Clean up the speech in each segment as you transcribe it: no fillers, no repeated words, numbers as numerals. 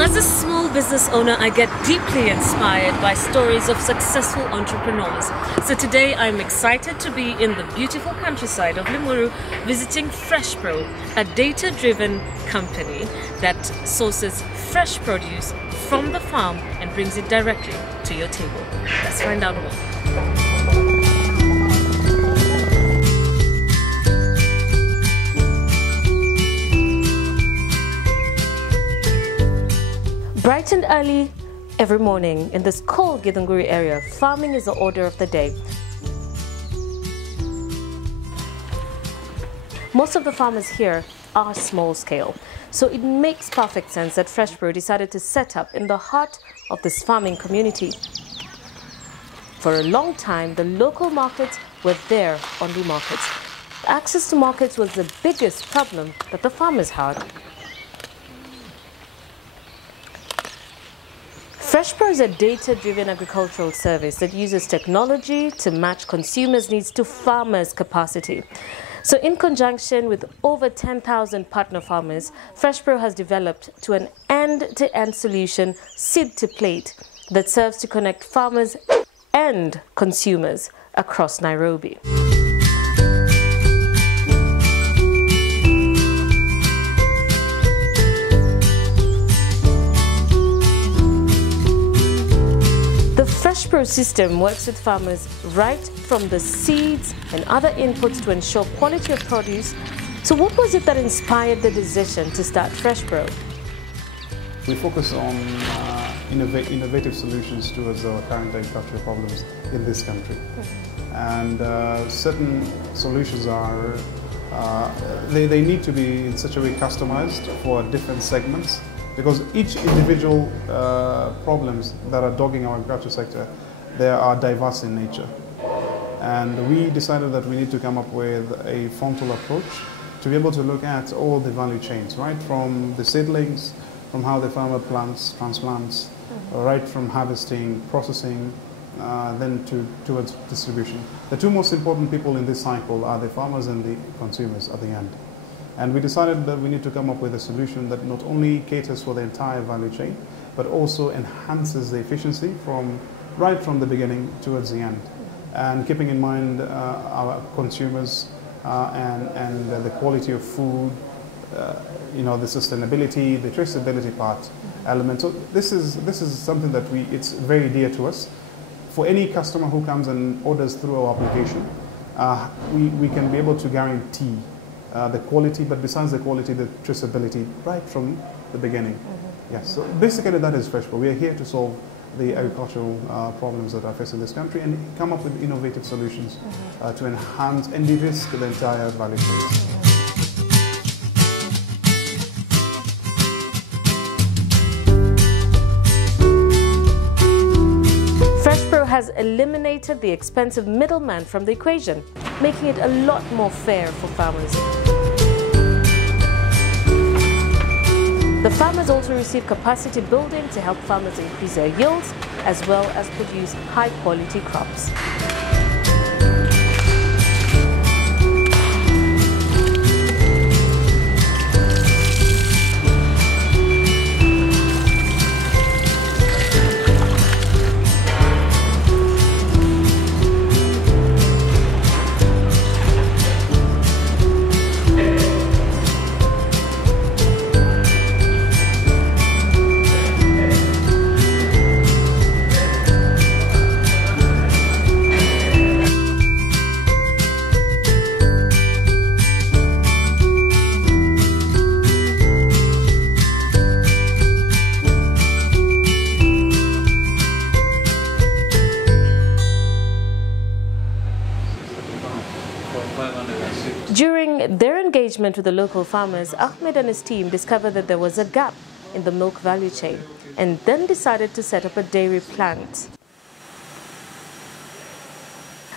As a small business owner, I get deeply inspired by stories of successful entrepreneurs. So today I'm excited to be in the beautiful countryside of Limuru visiting Freshpro, a data-driven company that sources fresh produce from the farm and brings it directly to your table. Let's find out more. Bright and early every morning in this cold Githunguri area, farming is the order of the day. Most of the farmers here are small scale, so it makes perfect sense that Freshpro decided to set up in the heart of this farming community. For a long time, the local markets were their only markets. Access to markets was the biggest problem that the farmers had. Freshpro is a data-driven agricultural service that uses technology to match consumers' needs to farmers' capacity. So in conjunction with over 10,000 partner farmers, Freshpro has developed to an end-to-end solution, seed to plate, that serves to connect farmers and consumers across Nairobi. The Freshpro system works with farmers right from the seeds and other inputs to ensure quality of produce. So what was it that inspired the decision to start Freshpro? We focus on innovative solutions towards our current agricultural problems in this country. And certain solutions are, they need to be in such a way customized for different segments, because each individual problems that are dogging our agriculture sector, they are diverse in nature. And we decided that we need to come up with a frontal approach to be able to look at all the value chains, right from the seedlings, from how the farmer transplants, right from harvesting, processing, then towards distribution. The two most important people in this cycle are the farmers and the consumers at the end. And we decided that we need to come up with a solution that not only caters for the entire value chain, but also enhances the efficiency right from the beginning towards the end. And keeping in mind our consumers and the quality of food, the sustainability, the traceability part element. So this is something that it's very dear to us. For any customer who comes and orders through our application, we can be able to guarantee the quality, but besides the quality, the traceability right from the beginning. Yes, so basically that is Freshpro. We are here to solve the agricultural problems that are facing this country and come up with innovative solutions to enhance and de-risk the entire value chain. Freshpro has eliminated the expensive middleman from the equation, making it a lot more fair for farmers. The farmers also receive capacity building to help farmers increase their yields as well as produce high-quality crops. During their engagement with the local farmers, Ahmed and his team discovered that there was a gap in the milk value chain and then decided to set up a dairy plant.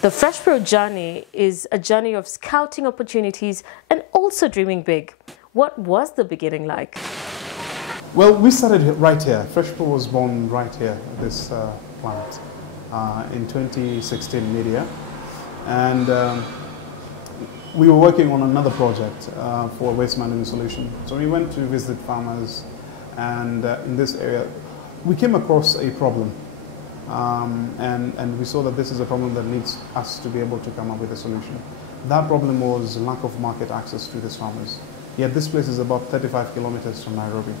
The Freshpro journey is a journey of scouting opportunities and also dreaming big. What was the beginning like? Well, we started right here. Freshpro was born right here, this plant, in 2016 media. And we were working on another project for a waste management solution. So we went to visit farmers, and in this area, we came across a problem. And we saw that this is a problem that needs us to be able to come up with a solution. That problem was lack of market access to these farmers. Yet this place is about 35 kilometers from Nairobi.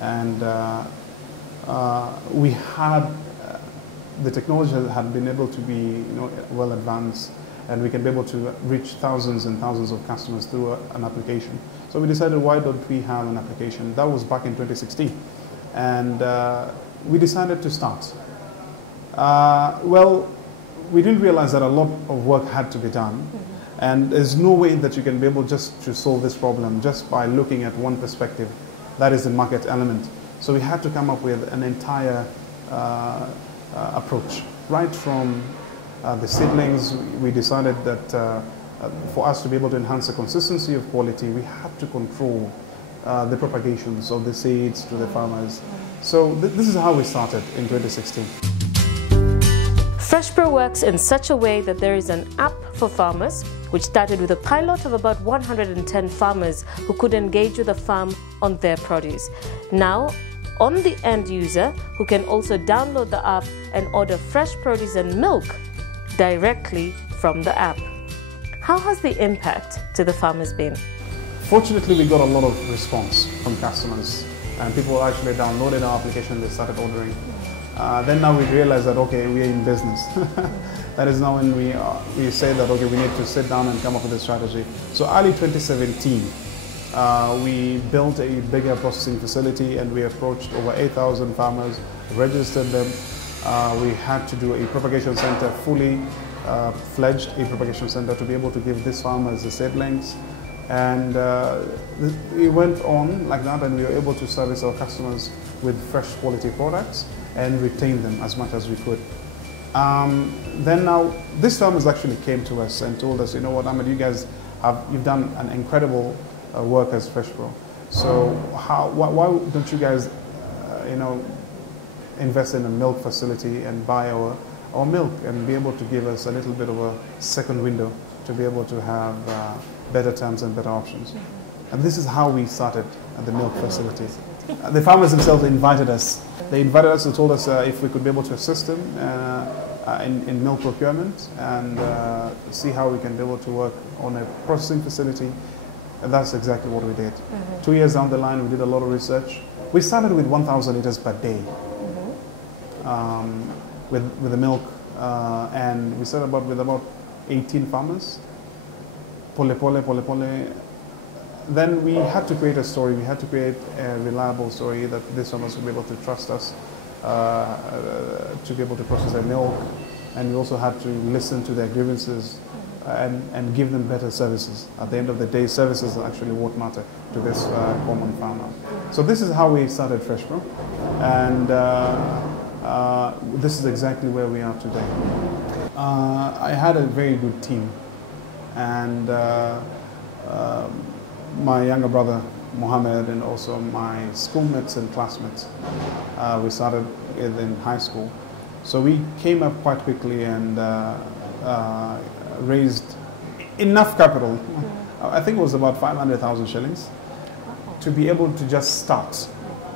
And we had, the technology had been able to be well advanced, and we can be able to reach thousands and thousands of customers through an application. So we decided, why don't we have an application? That was back in 2016. And we decided to start. Well, we didn't realize that a lot of work had to be done, and there's no way that you can be able just to solve this problem just by looking at one perspective, that is the market element. So we had to come up with an entire approach. Right from the seedlings, we decided that for us to be able to enhance the consistency of quality, we had to control the propagations of the seeds to the farmers. So this is how we started in 2016. Freshpro works in such a way that there is an app for farmers, which started with a pilot of about 110 farmers who could engage with a farm on their produce. Now, on the end user, who can also download the app and order fresh produce and milk directly from the app. How has the impact to the farmers been? Fortunately, we got a lot of response from customers, and people actually downloaded our application, they started ordering. Then now we realize that, okay, we are in business. That is now when we say that, okay, we need to sit down and come up with a strategy. So early 2017, we built a bigger processing facility, and we approached over 8,000 farmers, registered them. We had to do a propagation center, fully fledged a propagation center to be able to give these farmers the seedlings. And it went on like that, and we were able to service our customers with fresh quality products and retain them as much as we could. Then now, these farmers actually came to us and told us, you know what, Ahmed, you've done an incredible work as Freshpro. So why don't you guys, invest in a milk facility and buy our milk and be able to give us a little bit of a second window to be able to have better terms and better options. And this is how we started at the milk facility. The farmers themselves invited us. They invited us and told us if we could be able to assist them in milk procurement and see how we can be able to work on a processing facility. And that's exactly what we did. 2 years down the line, we did a lot of research. We started with 1,000 liters per day with the milk, and we started with about 18 farmers. Pole. Then we had to create a story. We had to create a reliable story that these farmers would be able to trust us to be able to process their milk. And we also had to listen to their grievances and give them better services. At the end of the day, services are actually what matter to this common farmer. So this is how we started Freshpro, and this is exactly where we are today. I had a very good team, and my younger brother Mohammed and also my schoolmates and classmates. We started in high school. So we came up quite quickly and raised enough capital. I think it was about 500,000 shillings to be able to just start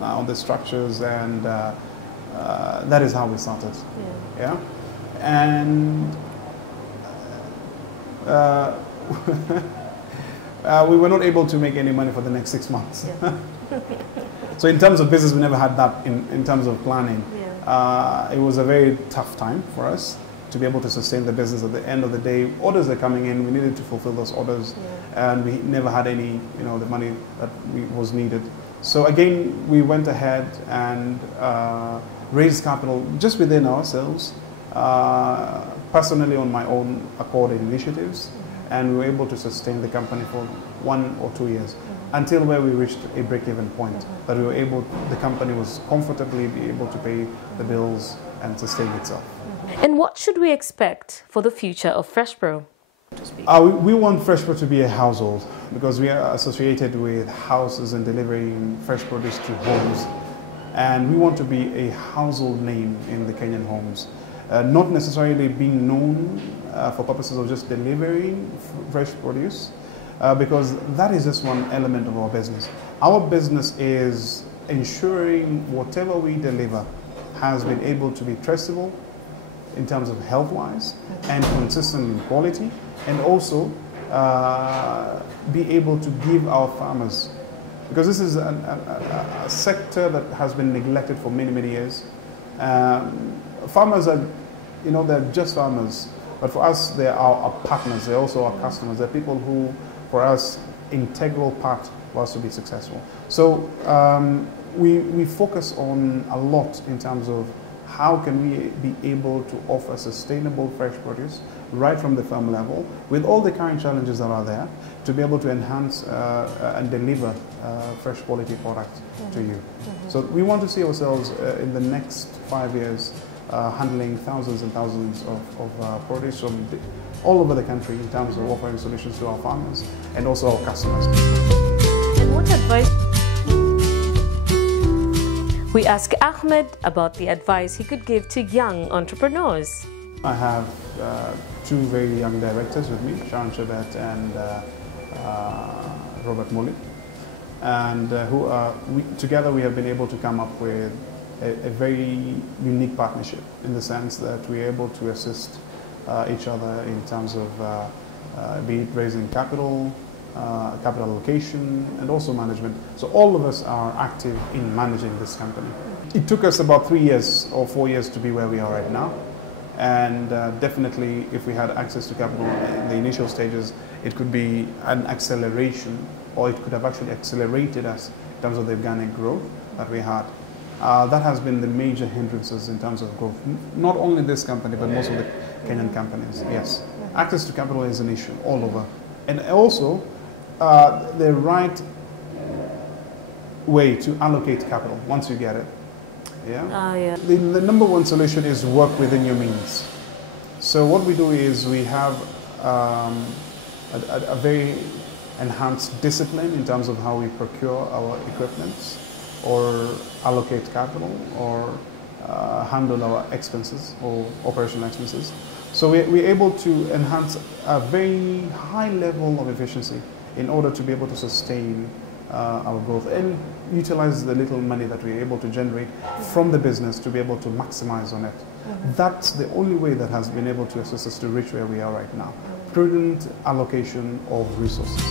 on the structures, and that is how we started. Yeah. And we were not able to make any money for the next 6 months. So in terms of business, we never had that in terms of planning. It was a very tough time for us to be able to sustain the business. At the end of the day, orders are coming in, we needed to fulfill those orders, and we never had any, the money that was needed. So again, we went ahead and raised capital just within ourselves, personally on my own accord initiatives, and we were able to sustain the company for 1 or 2 years until where we reached a break-even point, that we were able, the company was comfortably be able to pay the bills and sustain itself. And what should we expect for the future of Freshpro? We want Freshpro to be a household because we are associated with houses and delivering fresh produce to homes, and we want to be a household name in the Kenyan homes, not necessarily being known for purposes of just delivering fresh produce, because that is just one element of our business. Our business is ensuring whatever we deliver has been able to be traceable in terms of health-wise and consistent in quality, and also be able to give our farmers, because this is a sector that has been neglected for many, many years. Farmers are, you know, they're just farmers, but for us, they are our partners. They're also our customers. They're people who, for us, integral part for us to be successful. So we focus on a lot in terms of how can we be able to offer sustainable fresh produce right from the farm level with all the current challenges that are there to be able to enhance and deliver fresh quality product to you. So we want to see ourselves in the next 5 years handling thousands and thousands of produce from all over the country in terms of offering solutions to our farmers and also our customers. And what advice? We ask Ahmed about the advice he could give to young entrepreneurs. I have 2 very young directors with me, Chebet and Robert Muli, and together we have been able to come up with a very unique partnership in the sense that we're able to assist each other in terms of be it raising capital, capital allocation, and also management. So all of us are active in managing this company. It took us about 3 years or 4 years to be where we are right now. And definitely, if we had access to capital in the initial stages, it could be an acceleration, or it could have actually accelerated us in terms of the organic growth that we had. That has been the major hindrances in terms of growth. Not only this company, but most of the Kenyan companies, yes. Access to capital is an issue all over. And also, the right way to allocate capital once you get it. Yeah? The number one solution is work within your means. So what we do is we have a very enhanced discipline in terms of how we procure our equipment or allocate capital or handle our expenses or operational expenses. So we're able to enhance a very high level of efficiency in order to be able to sustain our growth and utilize the little money that we're able to generate from the business to be able to maximize on it. That's the only way that has been able to assist us to reach where we are right now. Prudent allocation of resources.